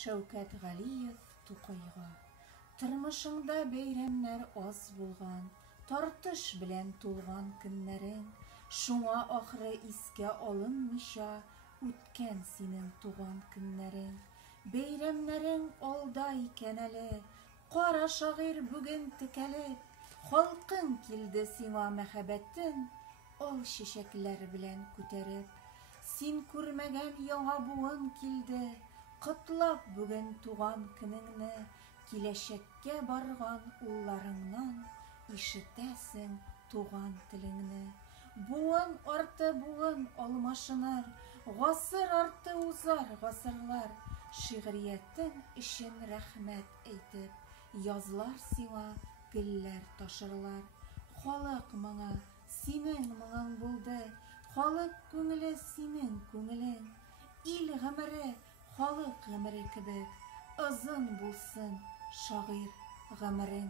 Шәүкәт Ғәлиев Туҡайға. Тормошыңда бәйрәмнәр аз булған, тартыш белән тулған көннәрең, шуңа ахры искә алынмыйча үткән синең туган көннәрең. Бәйрәмнәрең алда икән әле, ҡара шағир бүген текәлеп, халҡың килде сиңа мәхәббәтен, ал шешәкләр белән күтәреп. Син күрмәгән яңа буын килде, ҡотлап бүген туган көнөңне, киләсәккә барган улларыңнан ишетәсең туган телеңне. Буын арты буын алмашыныр, ғасыр арты узар ғасырлар, шиғриәтең өчен рәхмәт әйтеп, язлар сиңа гөлләр ташырлар. Халык моңа синең моңың булды, халык күңеле синең күңелең. Ил ғәмере халык ғәмере кебек, озын булсын шағир ғәмерең.